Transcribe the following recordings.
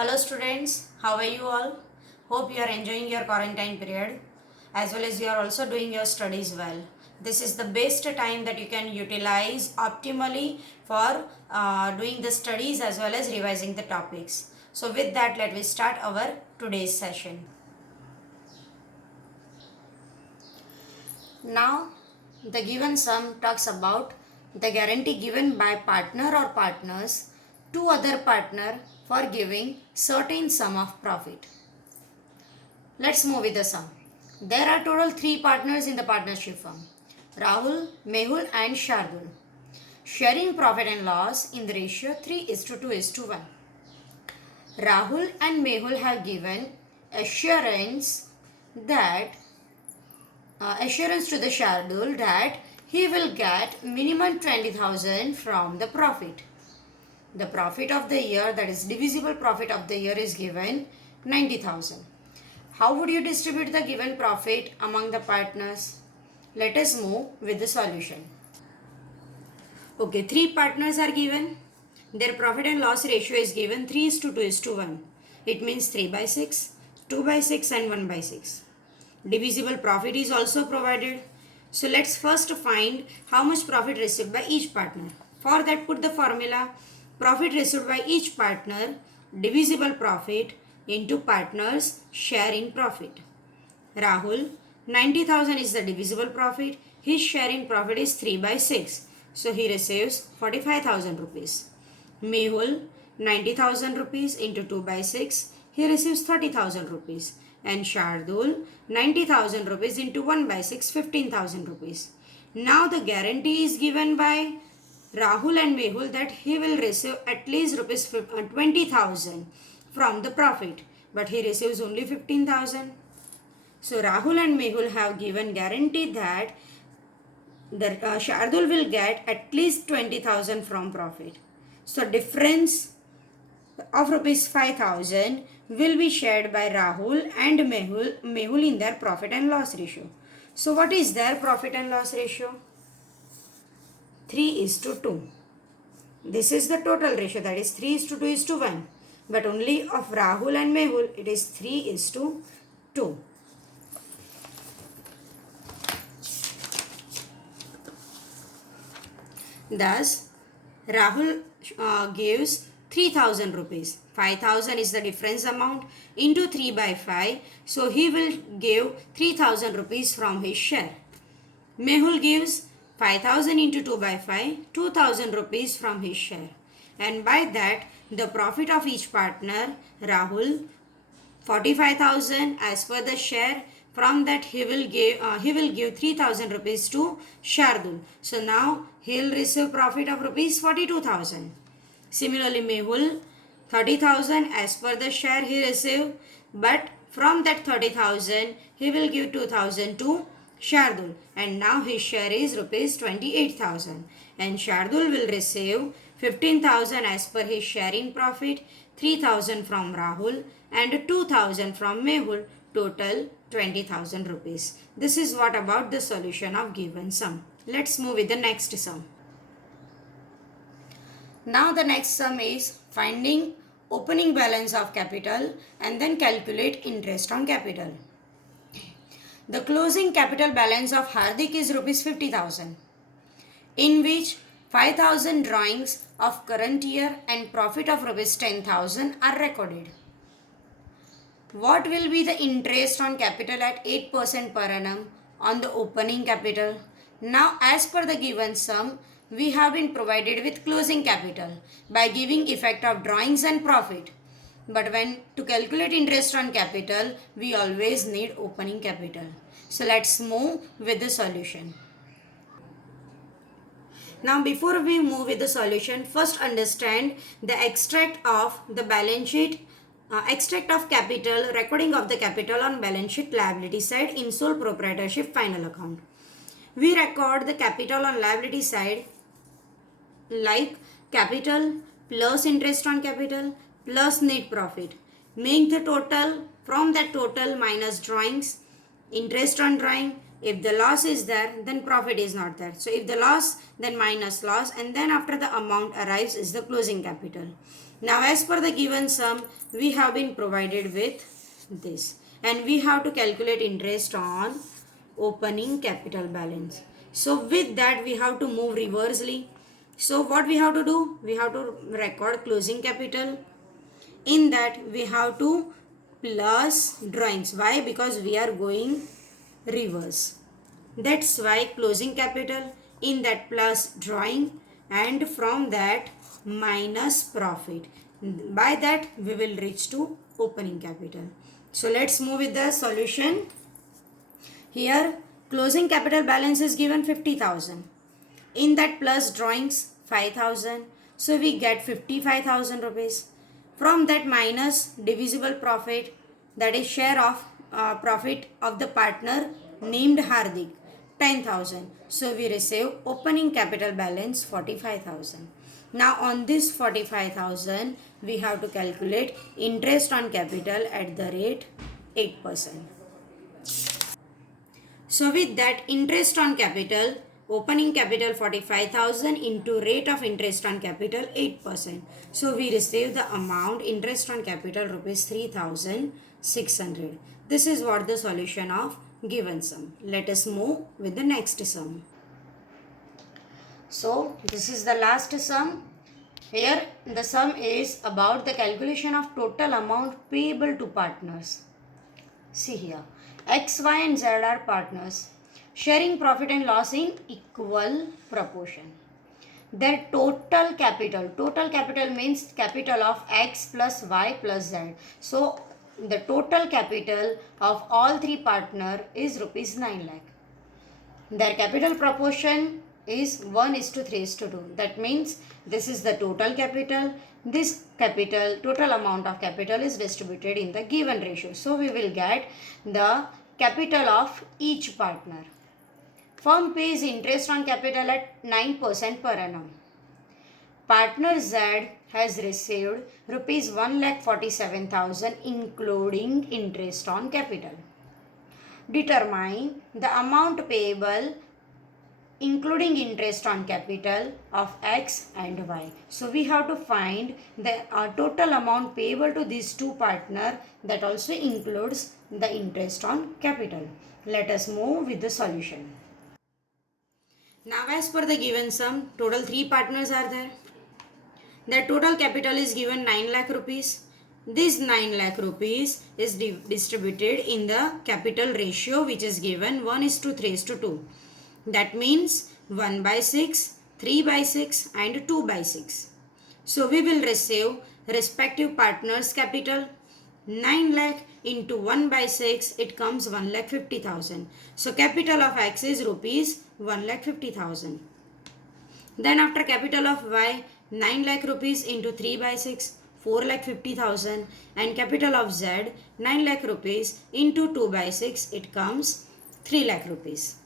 Hello students, how are you all? Hope you are enjoying your quarantine period as well as you are also doing your studies well. This is the best time that you can utilize optimally for doing the studies as well as revising the topics. So with that, let me start our today's session. Now the given sum talks about the guarantee given by partner or partners to other partner for giving certain sum of profit. Let's move with the sum. There are total 3 partners in the partnership firm: Rahul, Mehul and Shardul, sharing profit and loss in the ratio 3:2:1. Rahul and Mehul have given assurance that assurance to the Shardul that he will get minimum 20,000 from the profit. The profit of the year, that is divisible profit of the year, is given 90,000. How would you distribute the given profit among the partners? Let us move with the solution. Okay, 3 partners are given. Their profit and loss ratio is given 3:2:1. It means 3/6, 2/6 and 1/6. Divisible profit is also provided. So let's first find how much profit received by each partner. For that, put the formula: profit received by each partner divisible profit into partners share in profit. Rahul, 90,000 is the divisible profit. His share in profit is 3/6. So he receives 45,000 rupees. Mehul, 90,000 rupees into 2/6. He receives 30,000 rupees. And Shardul, 90,000 rupees into 1/6, 15,000 rupees. Now the guarantee is given by Rahul and Mehul that he will receive at least rupees 20,000 from the profit, but he receives only 15,000. So Rahul and Mehul have given guarantee that the Shardul will get at least 20,000 from profit. So difference of rupees 5,000 will be shared by Rahul and Mehul in their profit and loss ratio. So what is their profit and loss ratio? 3:2. This is the total ratio, that is 3:2:1. But only of Rahul and Mehul it is 3:2. Thus, Rahul gives 3,000 rupees. 5,000 is the difference amount into 3/5. So he will give 3,000 rupees from his share. Mehul gives 5,000 into 2/5, 2,000 rupees from his share. And by that, the profit of each partner, Rahul, 45,000 as per the share. From that he will give 3,000 rupees to Shardul. So now he will receive profit of rupees 42,000. Similarly, Mehul, 30,000 as per the share he received, but from that 30,000 he will give 2,000 to Shardul, and now his share is rupees 28,000. And Shardul will receive 15,000 as per his share in profit, 3,000 from Rahul and 2,000 from Mehul, total 20,000 rupees. This is what about the solution of given sum. Let's move with the next sum. Now the next sum is finding opening balance of capital and then calculate interest on capital. The closing capital balance of Hardik is rupees 50,000, in which 5,000 drawings of current year and profit of rupees 10,000 are recorded. What will be the interest on capital at 8% per annum on the opening capital? Now, as per the given sum, we have been provided with closing capital by giving effect of drawings and profit. But when to calculate interest on capital, we always need opening capital. So let's move with the solution. Now before we move with the solution, first understand the extract of the balance sheet, extract of capital, recording of the capital on balance sheet liability side in sole proprietorship final account. We record the capital on liability side like capital plus interest on capital plus net profit. Make the total, from that total minus drawings, interest on drawing. If the loss is there, then profit is not there. So if the loss, then minus loss, and then after the amount arrives is the closing capital. Now as per the given sum, we have been provided with this, and we have to calculate interest on opening capital balance. So with that we have to move reversely. So what we have to do? We have to record closing capital. In that we have to plus drawings. Why? Because we are going reverse. That's why closing capital, in that plus drawing, and from that minus profit. By that we will reach to opening capital. So let's move with the solution. Here closing capital balance is given 50,000. In that plus drawings 5,000. So we get 55,000 rupees. From that minus divisible profit, that is share of profit of the partner named Hardik, 10,000. So we receive opening capital balance 45,000. Now on this 45,000 we have to calculate interest on capital at the rate 8%. So with that interest on capital, opening capital 45,000 into rate of interest on capital 8%. So we receive the amount interest on capital rupees 3,600. This is what the solution of given sum. Let us move with the next sum. So this is the last sum. Here the sum is about the calculation of total amount payable to partners. See here, X, Y and Z are partners sharing profit and loss in equal proportion. Their total capital means capital of X plus Y plus Z. So the total capital of all three partners is rupees 9 lakh. Their capital proportion is 1:3:2. That means this is the total capital. This capital, total amount of capital is distributed in the given ratio. So we will get the capital of each partner. Firm pays interest on capital at 9% per annum. Partner Z has received rupees 1,47,000 including interest on capital. Determine the amount payable including interest on capital of X and Y. So we have to find the total amount payable to these two partners, that also includes the interest on capital. Let us move with the solution. Now as per the given sum, total three partners are there. The total capital is given 9 lakh rupees. This 9 lakh rupees is distributed in the capital ratio which is given 1:3:2. That means 1/6, 3/6 and 2/6. So we will receive respective partners capital. 9 lakh into 1/6, it comes 1,50,000. So capital of X is rupees 1,50,000. Then after capital of Y, 9 lakh rupees into 3/6, 4,50,000, and capital of Z, 9 lakh rupees into 2/6, it comes 3 lakh rupees.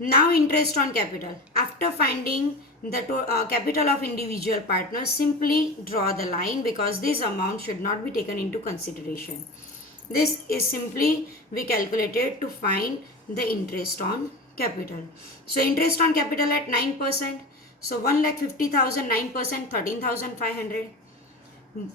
Now interest on capital. After finding the capital of individual partners, simply draw the line because this amount should not be taken into consideration. This is simply we calculated to find the interest on capital. So interest on capital at 9%. So 1,50,000, 9%, 13,500.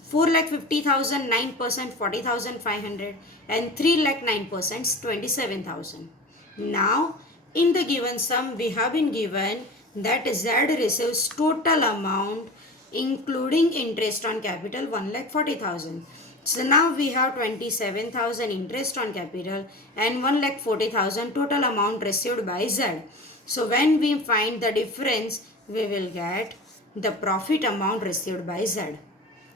4,50,000, 9%, 40,500, and 3,00,000 9%, 27,000. Now in the given sum we have been given that Z receives total amount including interest on capital 1,40,000. So now we have 27,000 interest on capital and 1,40,000 total amount received by Z. So when we find the difference, we will get the profit amount received by Z.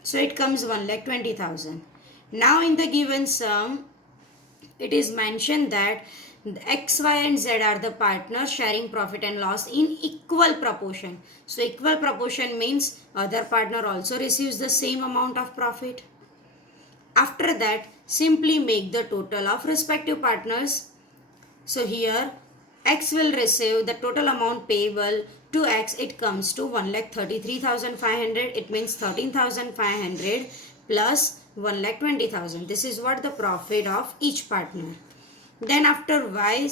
So it comes 1,20,000. Now in the given sum, it is mentioned that X, Y and Z are the partners sharing profit and loss in equal proportion. So equal proportion means other partner also receives the same amount of profit. After that, simply make the total of respective partners. So here X will receive the total amount payable to X. It comes to 1,33,500. It means 13,500 plus 1,20,000. This is what the profit of each partner. Then after Y,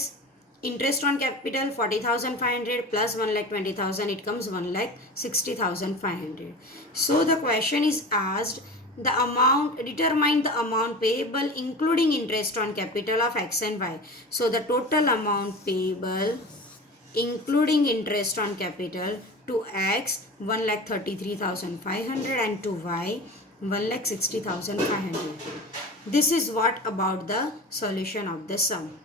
Interest on capital 40,500 plus 1,20,000, it comes 1,60,500. So the question is asked, the amount, determine the amount payable including interest on capital of X and Y. So the total amount payable including interest on capital to X 1,33,500 and to Y 1,60,500. This is what about the solution of the sum.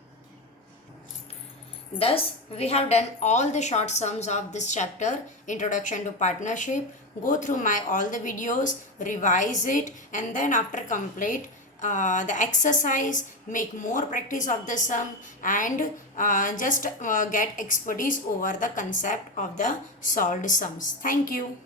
Thus, we have done all the short sums of this chapter, Introduction to Partnership. Go through my all the videos, revise it, and then after complete the exercise, make more practice of the sum, and just get expertise over the concept of the solved sums. Thank you.